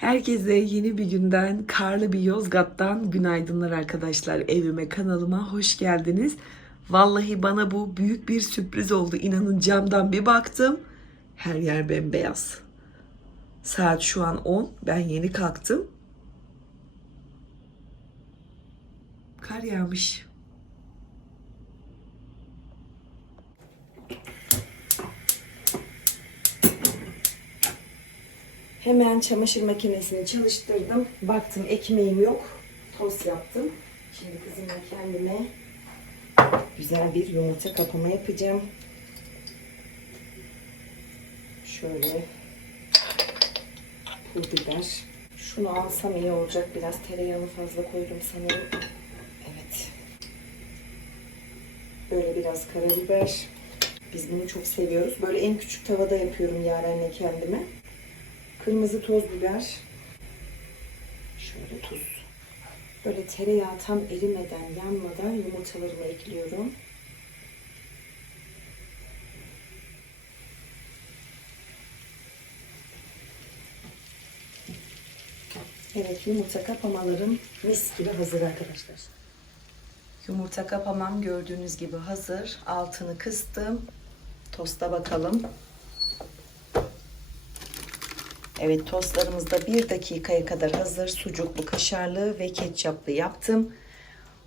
Herkese yeni bir günden, karlı bir Yozgat'tan günaydınlar arkadaşlar. Evime, kanalıma hoş geldiniz. Vallahi bana bu büyük bir sürpriz oldu. İnanın camdan bir baktım. Her yer bembeyaz. Saat şu an 10. Ben yeni kalktım. Kar yağmış. Hemen çamaşır makinesini çalıştırdım. Baktım ekmeğim yok. Tost yaptım. Şimdi kızımla kendime güzel bir yumurta kapama yapacağım. Şöyle pul biber. Şunu alsam iyi olacak. Biraz tereyağını fazla koydum sanırım. Evet. Böyle biraz karabiber. Biz bunu çok seviyoruz. Böyle en küçük tavada yapıyorum Yaren'le kendime. Kırmızı toz biber. Şöyle tuz. Böyle tereyağı tam erimeden, yanmadan yumurtalarımı ekliyorum. Evet yumurta kapamalarım mis gibi hazır arkadaşlar. Yumurta kapamam gördüğünüz gibi hazır. Altını kıstım. Tosta bakalım. Evet tostlarımız da bir dakikaya kadar hazır. Sucuklu, kaşarlı ve ketçaplı yaptım.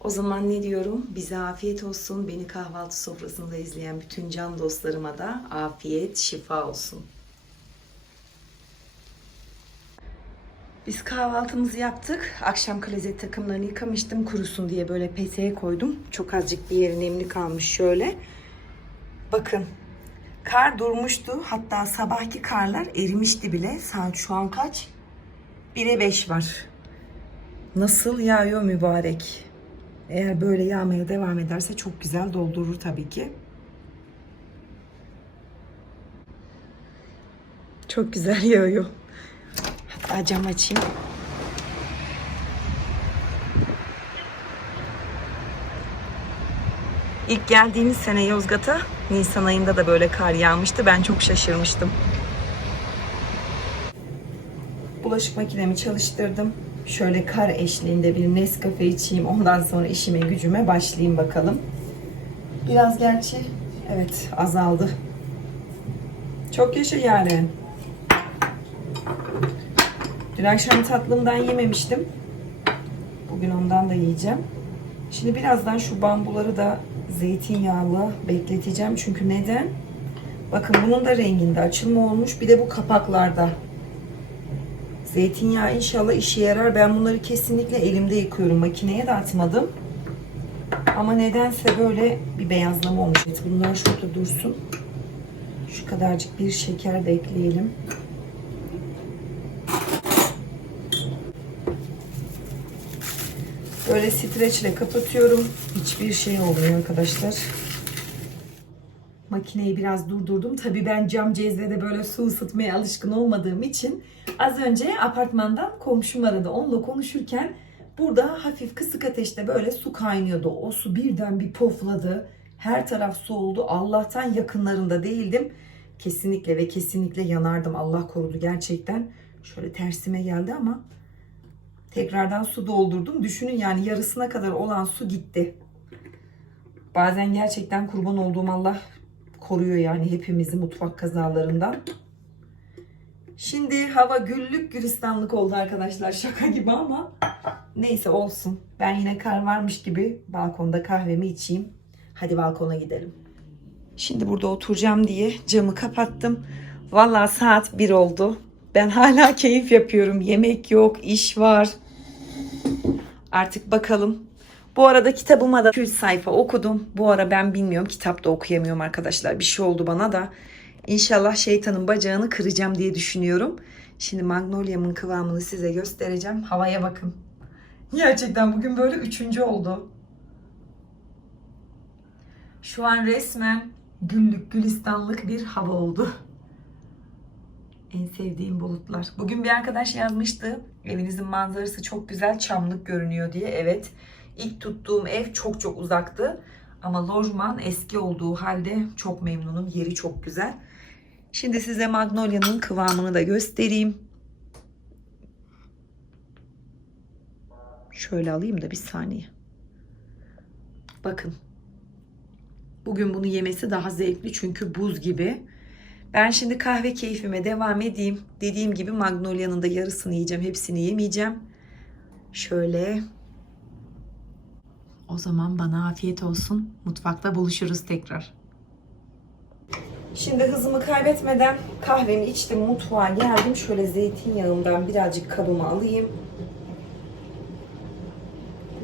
O zaman ne diyorum? Bize afiyet olsun. Beni kahvaltı sofrasında izleyen bütün can dostlarıma da afiyet, şifa olsun. Biz kahvaltımızı yaptık. Akşam klozet takımlarını yıkamıştım kurusun diye böyle peteğe koydum. Çok azıcık bir yeri nemli kalmış şöyle. Bakın Kar durmuştu. Hatta sabahki karlar erimişti bile. Saat şu an kaç? 1'e 5 var. Nasıl yağıyor mübarek. Eğer böyle yağmaya devam ederse çok güzel doldurur tabii ki. Çok güzel yağıyor. Hatta cam açayım. İlk geldiğimiz sene Yozgat'a Nisan ayında da böyle kar yağmıştı. Ben çok şaşırmıştım. Bulaşık makinemi çalıştırdım. Şöyle kar eşliğinde bir Nescafe içeyim. Ondan sonra işime gücüme başlayayım bakalım. Biraz gerçi evet azaldı. Çok yaşa yani. Dün akşam tatlımdan yememiştim. Bugün ondan da yiyeceğim. Şimdi birazdan şu bambuları da zeytinyağlı bekleteceğim. Çünkü neden? Bakın bunun da renginde açılma olmuş. Bir de bu kapaklarda. Zeytinyağı inşallah işe yarar. Ben bunları kesinlikle elimde yıkıyorum. Makineye de atmadım. Ama nedense böyle bir beyazlama olmuş. Evet, bunlar şurada dursun. Şu kadarcık bir şeker de ekleyelim. Böyle streçle kapatıyorum. Hiçbir şey olmuyor arkadaşlar. Makineyi biraz durdurdum. Tabii ben cam cezvede böyle su ısıtmaya alışkın olmadığım için az önce apartmandan komşum aradı. Onunla konuşurken burada hafif kısık ateşte böyle su kaynıyordu. O su birden bir pofladı. Her taraf su oldu. Allah'tan yakınlarında değildim. Kesinlikle ve kesinlikle yanardım. Allah korudu gerçekten. Şöyle tersime geldi ama Tekrardan su doldurdum. Düşünün yani yarısına kadar olan su gitti. Bazen gerçekten kurban olduğum Allah koruyor yani hepimizi mutfak kazalarından. Şimdi hava güllük gülistanlık oldu arkadaşlar. Şaka gibi ama neyse olsun. Ben yine kar varmış gibi balkonda kahvemi içeyim. Hadi balkona gidelim. Şimdi burada oturacağım diye camı kapattım. Vallahi saat 1 oldu. Ben hala keyif yapıyorum. Yemek yok, iş var. Artık bakalım. Bu arada kitabıma da 200 sayfa okudum. Bu ara ben bilmiyorum kitapta okuyamıyorum arkadaşlar. Bir şey oldu bana da. İnşallah şeytanın bacağını kıracağım diye düşünüyorum. Şimdi magnolia'mın kıvamını size göstereceğim. Havaya bakın. Gerçekten bugün böyle üçüncü oldu. Şu an resmen güllük gülistanlık bir hava oldu. En sevdiğim bulutlar. Bugün bir arkadaş yazmıştı. Evinizin manzarası çok güzel, çamlık görünüyor diye. Evet. İlk tuttuğum ev çok çok uzaktı. Ama lojman eski olduğu halde çok memnunum. Yeri çok güzel. Şimdi size Magnolia'nın kıvamını da göstereyim. Şöyle alayım da bir saniye. Bakın. Bugün bunu yemesi daha zevkli çünkü buz gibi. Ben şimdi kahve keyfime devam edeyim. Dediğim gibi Magnolia'nın da yarısını yiyeceğim. Hepsini yemeyeceğim. Şöyle. O zaman bana afiyet olsun. Mutfakta buluşuruz tekrar. Şimdi hızımı kaybetmeden kahvemi içtim, mutfağa geldim. Şöyle zeytinyağından birazcık kabıma alayım.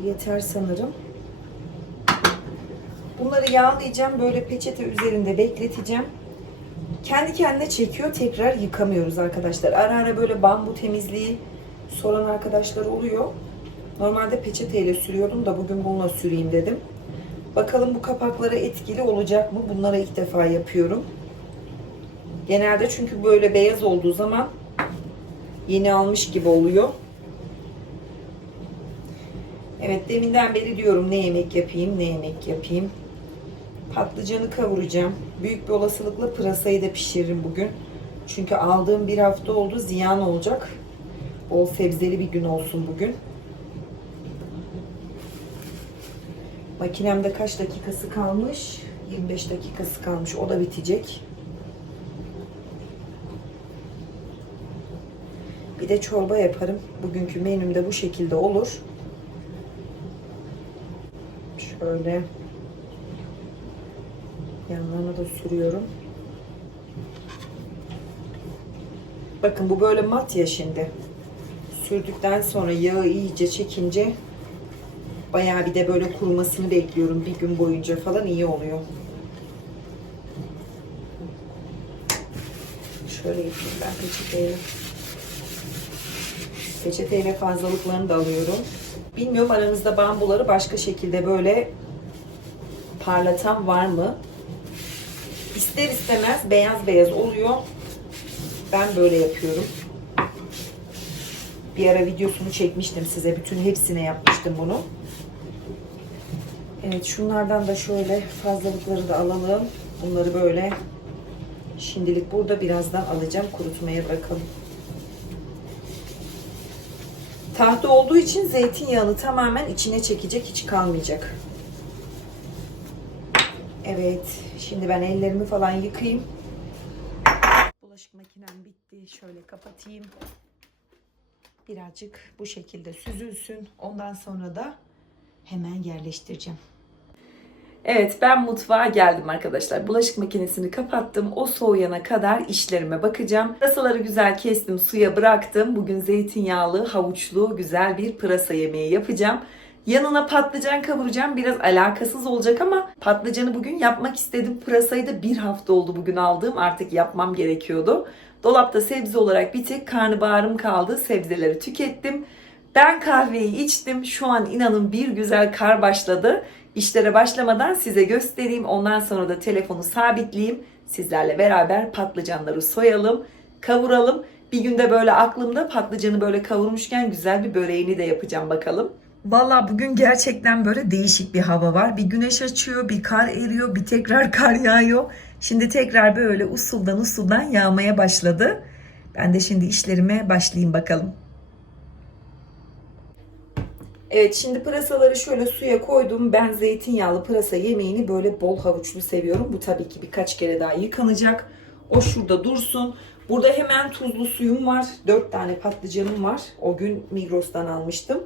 Yeter sanırım. Bunları yağlayacağım. Böyle peçete üzerinde bekleteceğim. Kendi kendine çekiyor. Tekrar yıkamıyoruz arkadaşlar. Ara ara böyle bambu temizliği soran arkadaşlar oluyor. Normalde peçeteyle sürüyordum da bugün bununla süreyim dedim. Bakalım bu kapaklara etkili olacak mı? Bunlara ilk defa yapıyorum. Genelde çünkü böyle beyaz olduğu zaman yeni almış gibi oluyor. Evet deminden beri diyorum ne yemek yapayım, ne yemek yapayım. Patlıcanı kavuracağım. Büyük bir olasılıkla pırasayı da pişiririm bugün. Çünkü aldığım bir hafta oldu ziyan olacak. Bol sebzeli bir gün olsun bugün. Makinemde kaç dakikası kalmış? 25 dakikası kalmış. O da bitecek. Bir de çorba yaparım. Bugünkü menüm de bu şekilde olur. Şöyle yanlarına da sürüyorum. Bakın bu böyle mat ya şimdi. Sürdükten sonra yağı iyice çekince bayağı bir de böyle kurumasını bekliyorum bir gün boyunca falan iyi oluyor. Şöyle yapayım ben peçeteyle. Peçeteyle fazlalıklarını da alıyorum. Bilmiyorum aranızda bambuları başka şekilde böyle parlatan var mı? İster istemez beyaz beyaz oluyor. Ben böyle yapıyorum. Bir ara videosunu çekmiştim size. Bütün hepsine yapmıştım bunu. Evet şunlardan da şöyle fazlalıkları da alalım. Bunları böyle şimdilik burada birazdan alacağım. Kurutmaya bırakalım. Tahta olduğu için zeytinyağını tamamen içine çekecek. Hiç kalmayacak. Evet. Şimdi ben ellerimi falan yıkayayım. Bulaşık makinem bitti. Şöyle kapatayım. Birazcık bu şekilde süzülsün. Ondan sonra da hemen yerleştireceğim. Evet ben mutfağa geldim arkadaşlar. Bulaşık makinesini kapattım. O soğuyana kadar işlerime bakacağım. Pırasaları güzel kestim, suya bıraktım. Bugün zeytinyağlı, havuçlu güzel bir pırasa yemeği yapacağım. Yanına patlıcan kavuracağım. Biraz alakasız olacak ama patlıcanı bugün yapmak istedim. Pırasayı da bir hafta oldu bugün aldığım. Artık yapmam gerekiyordu. Dolapta sebze olarak bir tek karnabaharım kaldı. Sebzeleri tükettim. Ben kahveyi içtim. Şu an inanın bir güzel kar başladı. İşlere başlamadan size göstereyim. Ondan sonra da telefonu sabitleyeyim. Sizlerle beraber patlıcanları soyalım, kavuralım. Bir günde böyle aklımda patlıcanı böyle kavurmuşken güzel bir böreğini de yapacağım bakalım. Valla bugün gerçekten böyle değişik bir hava var. Bir güneş açıyor, bir kar eriyor, bir tekrar kar yağıyor. Şimdi tekrar böyle usuldan usuldan yağmaya başladı. Ben de şimdi işlerime başlayayım bakalım. Evet şimdi pırasaları şöyle suya koydum. Ben zeytinyağlı pırasa yemeğini böyle bol havuçlu seviyorum. Bu tabii ki birkaç kere daha yıkanacak. O şurada dursun. Burada hemen tuzlu suyum var. 4 tane patlıcanım var. O gün Migros'tan almıştım.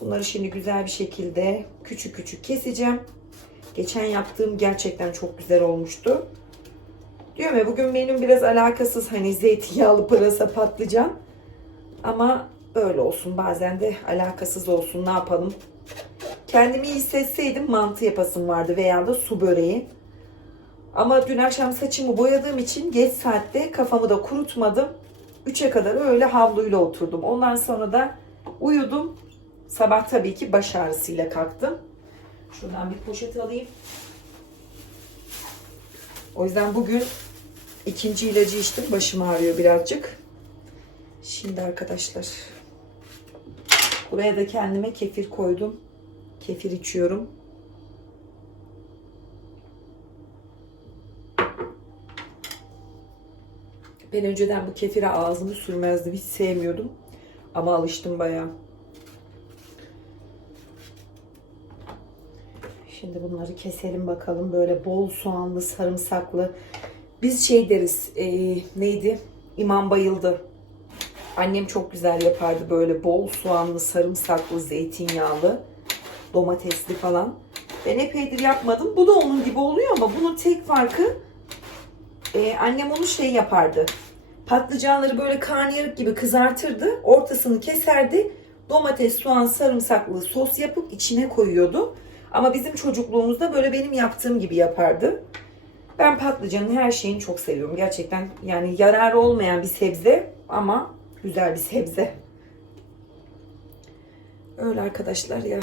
Bunları şimdi güzel bir şekilde küçük küçük keseceğim. Geçen yaptığım gerçekten çok güzel olmuştu. Diyorum ya bugün benim biraz alakasız hani zeytinyağlı pırasa patlıcan. Ama böyle olsun bazen de alakasız olsun ne yapalım. Kendimi iyi hissetseydim mantı yapasım vardı veya da su böreği. Ama dün akşam saçımı boyadığım için geç saatte kafamı da kurutmadım. 3'e kadar öyle havluyla oturdum. Ondan sonra da uyudum. Sabah tabii ki baş ağrısıyla kalktım. Şuradan bir poşet alayım. O yüzden bugün ikinci ilacı içtim. Başım ağrıyor birazcık. Şimdi arkadaşlar buraya da kendime kefir koydum. Kefir içiyorum. Ben önceden bu kefire ağzımı sürmezdim. Hiç sevmiyordum. Ama alıştım bayağı. Şimdi bunları keselim bakalım. Böyle bol soğanlı, sarımsaklı. Biz şey deriz, e, neydi? İmam bayıldı. Annem çok güzel yapardı böyle bol soğanlı, sarımsaklı, zeytinyağlı, domatesli falan. Ben epeydir yapmadım. Bu da onun gibi oluyor ama bunun tek farkı e, annem onu şey yapardı. Patlıcanları böyle karnıyarık gibi kızartırdı. Ortasını keserdi. Domates, soğan, sarımsaklı sos yapıp içine koyuyordu. Ama bizim çocukluğumuzda böyle benim yaptığım gibi yapardı. Ben patlıcanın her şeyini çok seviyorum. Gerçekten yani yararı olmayan bir sebze ama güzel bir sebze. Öyle arkadaşlar ya.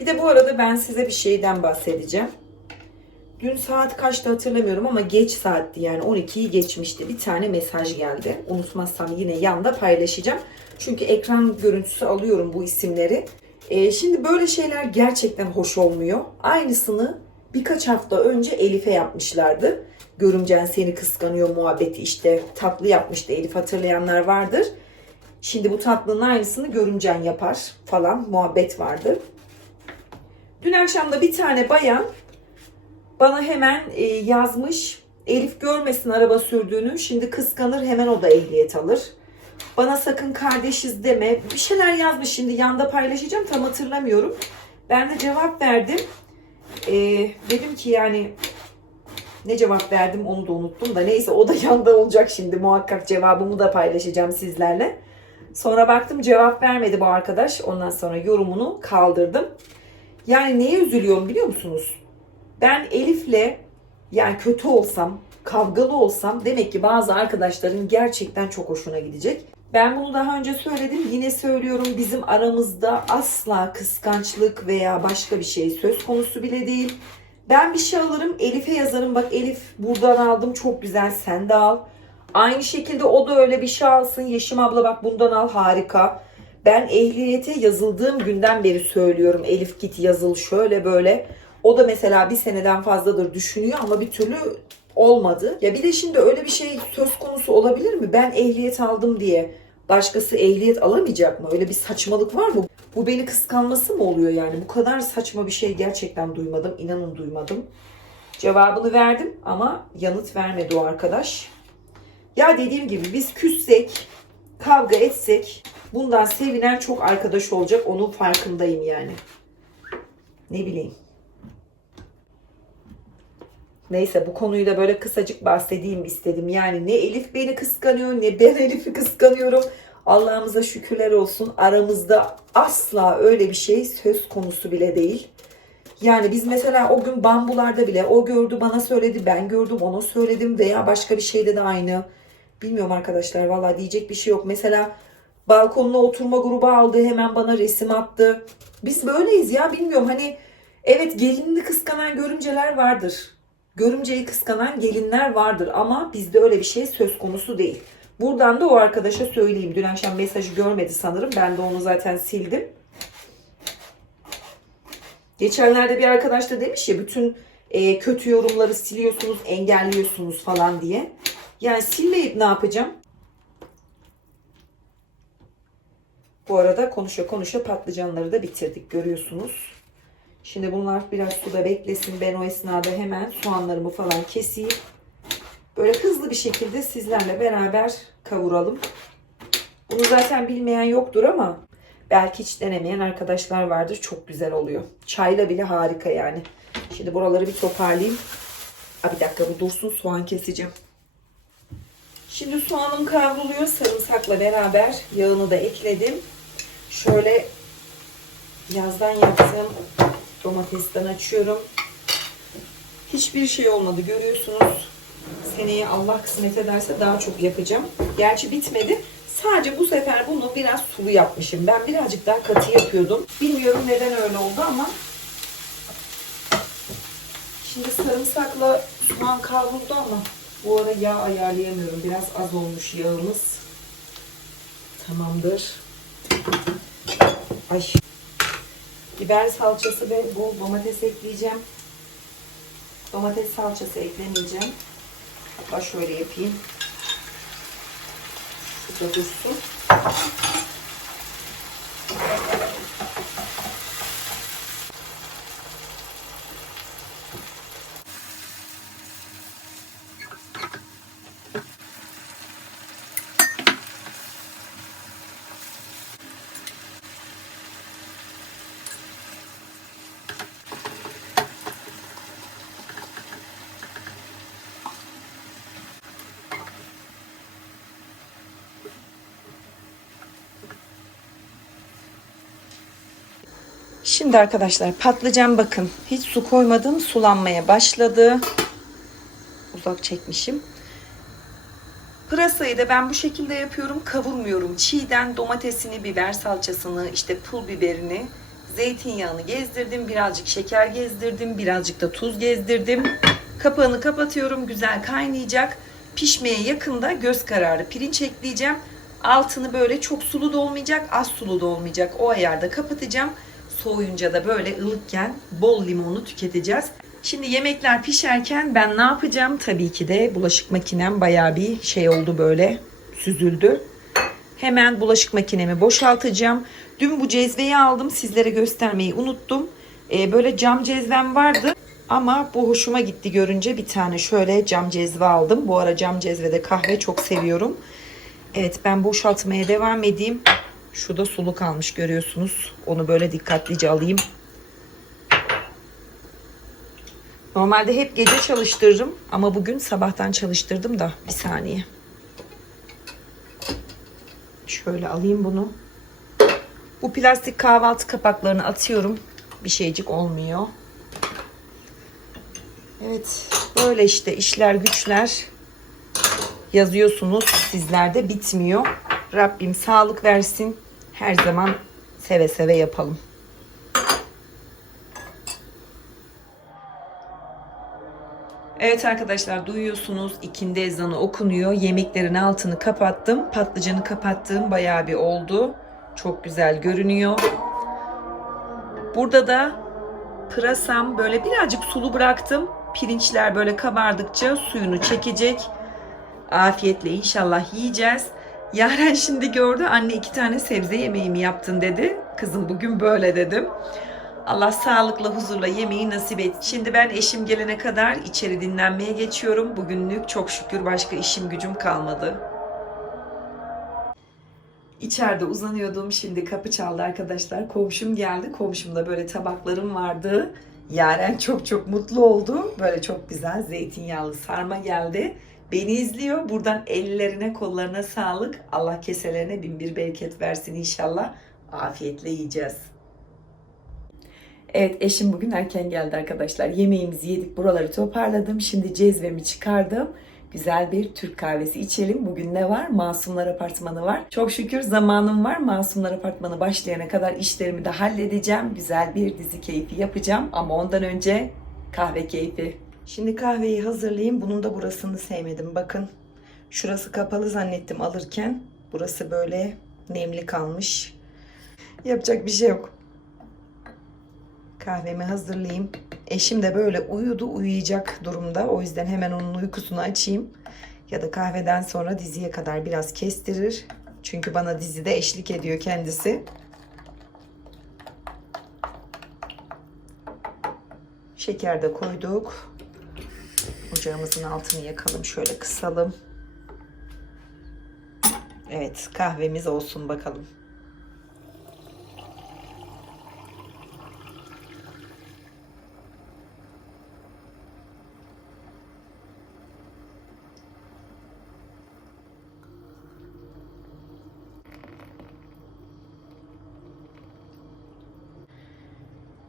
Bir de bu arada ben size bir şeyden bahsedeceğim. Dün saat kaçtı hatırlamıyorum ama geç saatti yani 12'yi geçmişti. Bir tane mesaj geldi. Unutmazsam yine yanda paylaşacağım. Çünkü ekran görüntüsü alıyorum bu isimleri. Ee, şimdi böyle şeyler gerçekten hoş olmuyor. Aynısını birkaç hafta önce Elif'e yapmışlardı. Görümcen seni kıskanıyor muhabbeti işte tatlı yapmıştı Elif hatırlayanlar vardır. Şimdi bu tatlının aynısını görümcen yapar falan muhabbet vardı. Dün akşam da bir tane bayan bana hemen e, yazmış. Elif görmesin araba sürdüğünü. Şimdi kıskanır hemen o da ehliyet alır. Bana sakın kardeşiz deme. Bir şeyler yazmış şimdi yanda paylaşacağım tam hatırlamıyorum. Ben de cevap verdim. E, dedim ki yani ne cevap verdim onu da unuttum da neyse o da yanda olacak şimdi muhakkak cevabımı da paylaşacağım sizlerle. Sonra baktım cevap vermedi bu arkadaş. Ondan sonra yorumunu kaldırdım. Yani neye üzülüyorum biliyor musunuz? Ben Elif'le yani kötü olsam, kavgalı olsam demek ki bazı arkadaşların gerçekten çok hoşuna gidecek. Ben bunu daha önce söyledim. Yine söylüyorum bizim aramızda asla kıskançlık veya başka bir şey söz konusu bile değil. Ben bir şey alırım Elif'e yazarım. Bak Elif buradan aldım çok güzel sen de al. Aynı şekilde o da öyle bir şey alsın. Yeşim abla bak bundan al harika. Ben ehliyete yazıldığım günden beri söylüyorum. Elif git yazıl şöyle böyle. O da mesela bir seneden fazladır düşünüyor ama bir türlü olmadı. Ya bir de şimdi öyle bir şey söz konusu olabilir mi? Ben ehliyet aldım diye başkası ehliyet alamayacak mı? Öyle bir saçmalık var mı? Bu beni kıskanması mı oluyor yani? Bu kadar saçma bir şey gerçekten duymadım. İnanın duymadım. Cevabını verdim ama yanıt vermedi o arkadaş. Ya dediğim gibi biz küssek, kavga etsek bundan sevinen çok arkadaş olacak. Onun farkındayım yani. Ne bileyim. Neyse bu konuyu da böyle kısacık bahsedeyim istedim. Yani ne Elif beni kıskanıyor ne ben Elif'i kıskanıyorum. Allah'ımıza şükürler olsun. Aramızda asla öyle bir şey söz konusu bile değil. Yani biz mesela o gün bambularda bile o gördü bana söyledi ben gördüm ona söyledim veya başka bir şeyde de aynı. Bilmiyorum arkadaşlar valla diyecek bir şey yok. Mesela balkonuna oturma grubu aldı hemen bana resim attı. Biz böyleyiz ya bilmiyorum hani evet gelinini kıskanan görümceler vardır. Görümceyi kıskanan gelinler vardır ama bizde öyle bir şey söz konusu değil. Buradan da o arkadaşa söyleyeyim. Dün akşam mesajı görmedi sanırım. Ben de onu zaten sildim. Geçenlerde bir arkadaş da demiş ya bütün e, kötü yorumları siliyorsunuz, engelliyorsunuz falan diye. Yani silmeyip ne yapacağım? Bu arada konuşa konuşa patlıcanları da bitirdik görüyorsunuz. Şimdi bunlar biraz suda beklesin. Ben o esnada hemen soğanlarımı falan keseyim. Böyle hızlı bir şekilde sizlerle beraber kavuralım. Bunu zaten bilmeyen yoktur ama belki hiç denemeyen arkadaşlar vardır. Çok güzel oluyor. Çayla bile harika yani. Şimdi buraları bir toparlayayım. Aa, bir dakika bu dursun soğan keseceğim. Şimdi soğanım kavruluyor. Sarımsakla beraber yağını da ekledim. Şöyle yazdan yaptığım domatesten açıyorum. Hiçbir şey olmadı görüyorsunuz. Seneye Allah kısmet ederse daha çok yapacağım. Gerçi bitmedi. Sadece bu sefer bunu biraz sulu yapmışım. Ben birazcık daha katı yapıyordum. Bilmiyorum neden öyle oldu ama. Şimdi sarımsakla soğan kavruldu ama bu ara yağ ayarlayamıyorum. Biraz az olmuş yağımız. Tamamdır. Ay. Biber salçası ve bol domates ekleyeceğim. Domates salçası eklemeyeceğim. Hatta şöyle yapayım. Şurada dursun. Şimdi arkadaşlar patlıcan bakın hiç su koymadım sulanmaya başladı. Uzak çekmişim. Pırasayı da ben bu şekilde yapıyorum. Kavurmuyorum. Çiğden domatesini, biber salçasını, işte pul biberini, zeytinyağını gezdirdim. Birazcık şeker gezdirdim. Birazcık da tuz gezdirdim. Kapağını kapatıyorum. Güzel kaynayacak. Pişmeye yakında göz kararı pirinç ekleyeceğim. Altını böyle çok sulu da olmayacak, az sulu da olmayacak. O ayarda kapatacağım. Soğuyunca da böyle ılıkken bol limonlu tüketeceğiz. Şimdi yemekler pişerken ben ne yapacağım? Tabii ki de bulaşık makinem bayağı bir şey oldu böyle süzüldü. Hemen bulaşık makinemi boşaltacağım. Dün bu cezveyi aldım. Sizlere göstermeyi unuttum. Ee, böyle cam cezvem vardı. Ama bu hoşuma gitti görünce bir tane şöyle cam cezve aldım. Bu ara cam cezvede kahve çok seviyorum. Evet ben boşaltmaya devam edeyim. Şurada sulu kalmış görüyorsunuz. Onu böyle dikkatlice alayım. Normalde hep gece çalıştırırım ama bugün sabahtan çalıştırdım da bir saniye. Şöyle alayım bunu. Bu plastik kahvaltı kapaklarını atıyorum. Bir şeycik olmuyor. Evet böyle işte işler güçler yazıyorsunuz sizlerde bitmiyor. Rabbim sağlık versin. Her zaman seve seve yapalım. Evet arkadaşlar duyuyorsunuz ikindi ezanı okunuyor. Yemeklerin altını kapattım. Patlıcanı kapattığım bayağı bir oldu. Çok güzel görünüyor. Burada da pırasam böyle birazcık sulu bıraktım. Pirinçler böyle kabardıkça suyunu çekecek. Afiyetle inşallah yiyeceğiz. Yaren şimdi gördü anne iki tane sebze yemeği mi yaptın dedi. Kızım bugün böyle dedim. Allah sağlıkla huzurla yemeği nasip et. Şimdi ben eşim gelene kadar içeri dinlenmeye geçiyorum. Bugünlük çok şükür başka işim gücüm kalmadı. İçeride uzanıyordum. Şimdi kapı çaldı arkadaşlar. Komşum geldi. Komşumda böyle tabaklarım vardı. Yaren çok çok mutlu oldu. Böyle çok güzel zeytinyağlı sarma geldi. Beni izliyor. Buradan ellerine kollarına sağlık. Allah keselerine bin bir bereket versin inşallah. Afiyetle yiyeceğiz. Evet eşim bugün erken geldi arkadaşlar. Yemeğimizi yedik buraları toparladım. Şimdi cezvemi çıkardım. Güzel bir Türk kahvesi içelim. Bugün ne var? Masumlar Apartmanı var. Çok şükür zamanım var. Masumlar Apartmanı başlayana kadar işlerimi de halledeceğim. Güzel bir dizi keyfi yapacağım. Ama ondan önce kahve keyfi. Şimdi kahveyi hazırlayayım. Bunun da burasını sevmedim. Bakın şurası kapalı zannettim alırken. Burası böyle nemli kalmış. Yapacak bir şey yok. Kahvemi hazırlayayım. Eşim de böyle uyudu, uyuyacak durumda. O yüzden hemen onun uykusunu açayım. Ya da kahveden sonra diziye kadar biraz kestirir. Çünkü bana dizide eşlik ediyor kendisi. Şeker de koyduk. Ocağımızın altını yakalım. Şöyle kısalım. Evet kahvemiz olsun bakalım.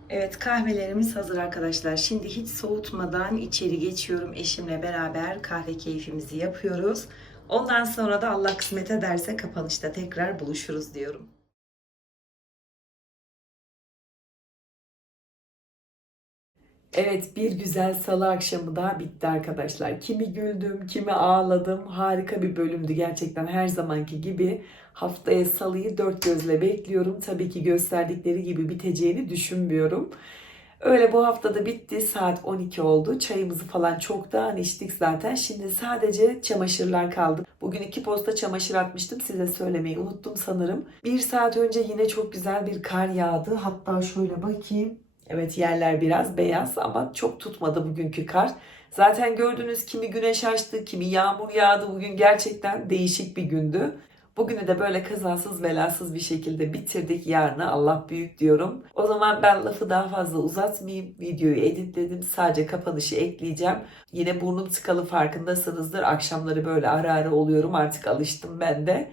Evet kahvelerimiz hazır arkadaşlar. Şimdi hiç soğutmadan içeri geçiyorum. Eşimle beraber kahve keyfimizi yapıyoruz. Ondan sonra da Allah kısmet ederse kapanışta tekrar buluşuruz diyorum. Bir güzel salı akşamı daha bitti arkadaşlar. Kimi güldüm, kimi ağladım. Harika bir bölümdü gerçekten her zamanki gibi. Haftaya salıyı dört gözle bekliyorum. Tabii ki gösterdikleri gibi biteceğini düşünmüyorum. Öyle bu haftada bitti. Saat 12 oldu. Çayımızı falan çoktan içtik zaten. Şimdi sadece çamaşırlar kaldı. Bugün iki posta çamaşır atmıştım. Size söylemeyi unuttum sanırım. Bir saat önce yine çok güzel bir kar yağdı. Hatta şöyle bakayım. Evet yerler biraz beyaz ama çok tutmadı bugünkü kar. Zaten gördünüz kimi güneş açtı, kimi yağmur yağdı. Bugün gerçekten değişik bir gündü. Bugünü de böyle kazasız belasız bir şekilde bitirdik. Yarına Allah büyük diyorum. O zaman ben lafı daha fazla uzatmayayım. Videoyu editledim. Sadece kapanışı ekleyeceğim. Yine burnum tıkalı farkındasınızdır. Akşamları böyle ara ara oluyorum. Artık alıştım ben de.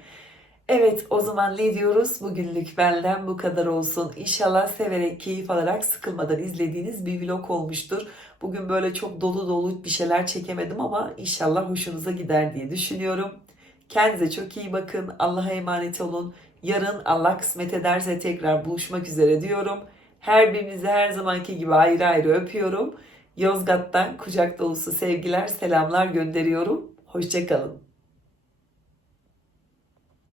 Evet o zaman ne diyoruz? Bugünlük benden bu kadar olsun. İnşallah severek, keyif alarak, sıkılmadan izlediğiniz bir vlog olmuştur. Bugün böyle çok dolu dolu bir şeyler çekemedim ama inşallah hoşunuza gider diye düşünüyorum. Kendinize çok iyi bakın. Allah'a emanet olun. Yarın Allah kısmet ederse tekrar buluşmak üzere diyorum. Her birinizi her zamanki gibi ayrı ayrı öpüyorum. Yozgat'tan kucak dolusu sevgiler, selamlar gönderiyorum. Hoşçakalın.